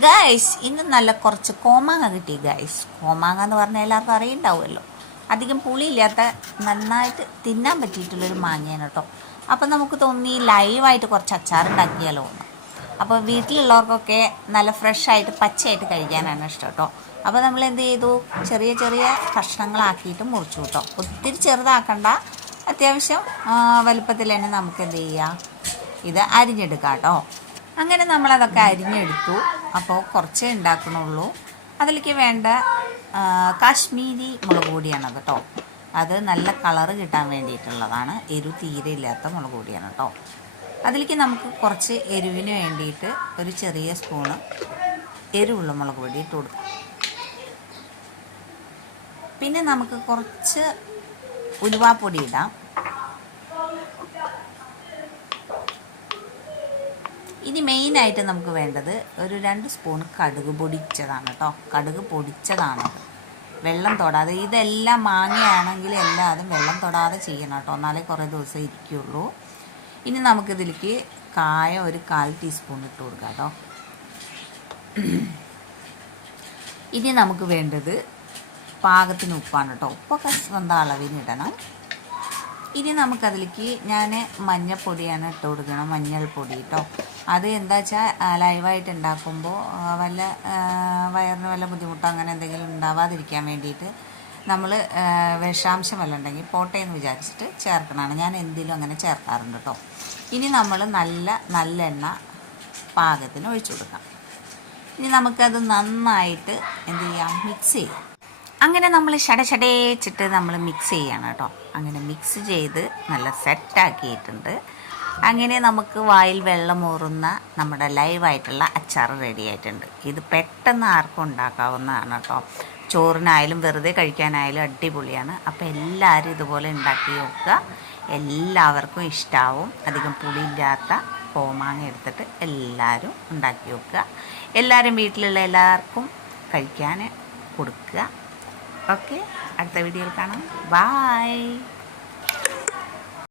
Guys ഇന്ന് നല്ല കുറച്ച് കോമാങ്ങ കിട്ടി ഗൈസ്. കോമാങ്ങ എന്ന് പറഞ്ഞാൽ എല്ലാവർക്കും അറിയുണ്ടാവുമല്ലോ. അധികം പുളിയില്ലാത്ത നന്നായിട്ട് തിന്നാൻ പറ്റിയിട്ടുള്ളൊരു മാങ്ങയാണ് കേട്ടോ. അപ്പം നമുക്ക് തോന്നി ലൈവായിട്ട് കുറച്ച് അച്ചാറുണ്ടാക്കിയാലോ എന്ന്. അപ്പോൾ വീട്ടിലുള്ളവർക്കൊക്കെ നല്ല ഫ്രഷായിട്ട് പച്ചയായിട്ട് കഴിക്കാനാണ് ഇഷ്ടം കേട്ടോ. അപ്പോൾ നമ്മൾ എന്ത് ചെയ്തു, ചെറിയ ചെറിയ കഷ്ണങ്ങളാക്കിയിട്ട് മുറിച്ചു കേട്ടോ. ഒത്തിരി ചെറുതാക്കണ്ട, അത്യാവശ്യം വലുപ്പത്തിൽ തന്നെ നമുക്ക് എന്ത് ചെയ്യാം, ഇത് അരിഞ്ഞെടുക്കാം കേട്ടോ. അങ്ങനെ നമ്മളതൊക്കെ അരിഞ്ഞെടുത്തു. അപ്പോൾ കുറച്ചേ ഉണ്ടാക്കണുള്ളൂ. അതിലേക്ക് വേണ്ട കാശ്മീരി മുളക് പൊടിയാണ് കേട്ടോ. അത് നല്ല കളറ് കിട്ടാൻ വേണ്ടിയിട്ടുള്ളതാണ്. എരിവ് തീരെ ഇല്ലാത്ത മുളക് പൊടിയാണ് കേട്ടോ. അതിലേക്ക് നമുക്ക് കുറച്ച് എരിവിന് വേണ്ടിയിട്ട് ഒരു ചെറിയ സ്പൂണ് എരിവുള്ള മുളക് പൊടി ഇട്ട് കൊടുക്കാം. പിന്നെ നമുക്ക് കുറച്ച് ഉലുവാപ്പൊടി ഇടാം. ഇനി മെയിനായിട്ട് നമുക്ക് വേണ്ടത് ഒരു 2 സ്പൂൺ കടുക് പൊടിച്ചതാണ് കേട്ടോ. കടുക് പൊടിച്ചതാണ്, വെള്ളം തൊടാതെ. ഇതെല്ലാം മാങ്ങയാണെങ്കിൽ എല്ലാതും വെള്ളം തൊടാതെ ചെയ്യണം കേട്ടോ, എന്നാലേ കുറേ ദിവസം ഇരിക്കുള്ളൂ. ഇനി നമുക്കിതിലേക്ക് കായം ഒരു 1/4 ടീസ്പൂൺ ഇട്ട് കൊടുക്കാം കേട്ടോ. ഇനി നമുക്ക് വേണ്ടത് പാകത്തിന് ഉപ്പാണ് കേട്ടോ. ഉപ്പൊക്കെ സ്വന്തം അളവിനിടണം. ഇനി നമുക്കതിലേക്ക് ഞാൻ മഞ്ഞൾപ്പൊടിയാണ് ഇട്ട് കൊടുക്കണം, മഞ്ഞൾപ്പൊടി കേട്ടോ. അത് എന്താ വെച്ചാൽ ലൈവായിട്ട് ഉണ്ടാക്കുമ്പോൾ വല്ല വയറിന് വല്ല ബുദ്ധിമുട്ടോ അങ്ങനെ എന്തെങ്കിലും ഉണ്ടാവാതിരിക്കാൻ വേണ്ടിയിട്ട് നമ്മൾ വിഷാംശം വല്ല ഉണ്ടെങ്കിൽ പോട്ടെ എന്ന് വിചാരിച്ചിട്ട് ചേർക്കണതാണ്. ഞാൻ എന്തിലും അങ്ങനെ ചേർക്കാറുണ്ട് കേട്ടോ. ഇനി നമ്മൾ നല്ല എണ്ണ പാകത്തിന് ഒഴിച്ചു കൊടുക്കാം. ഇനി നമുക്കത് നന്നായിട്ട് എന്ത് ചെയ്യാം, മിക്സ് ചെയ്യാം. അങ്ങനെ നമ്മൾ ഷടേച്ചിട്ട് നമ്മൾ മിക്സ് ചെയ്യണം കേട്ടോ. അങ്ങനെ മിക്സ് ചെയ്ത് നല്ല സെറ്റാക്കിയിട്ടുണ്ട്. അങ്ങനെ നമുക്ക് വായിൽ വെള്ളമൂറുന്ന നമ്മുടെ ലൈവായിട്ടുള്ള അച്ചാർ റെഡി ആയിട്ടുണ്ട്. ഇത് പെട്ടെന്ന് ആർക്കും ഉണ്ടാക്കാവുന്നതാണ് കേട്ടോ. ചോറിനായാലും വെറുതെ കഴിക്കാനായാലും അടിപൊളിയാണ്. അപ്പോൾ എല്ലാവരും ഇതുപോലെ ഉണ്ടാക്കി നോക്കുക, എല്ലാവർക്കും ഇഷ്ടമാവും. അധികം പുളിയില്ലാത്ത കോമാങ്ങ എടുത്തിട്ട് എല്ലാവരും ഉണ്ടാക്കി നോക്കുക. എല്ലാവരും വീട്ടിലുള്ള എല്ലാവർക്കും കഴിക്കാൻ കൊടുക്കുക. ഓക്കെ, അടുത്ത വീഡിയോയിൽ കാണാം. ബായ്.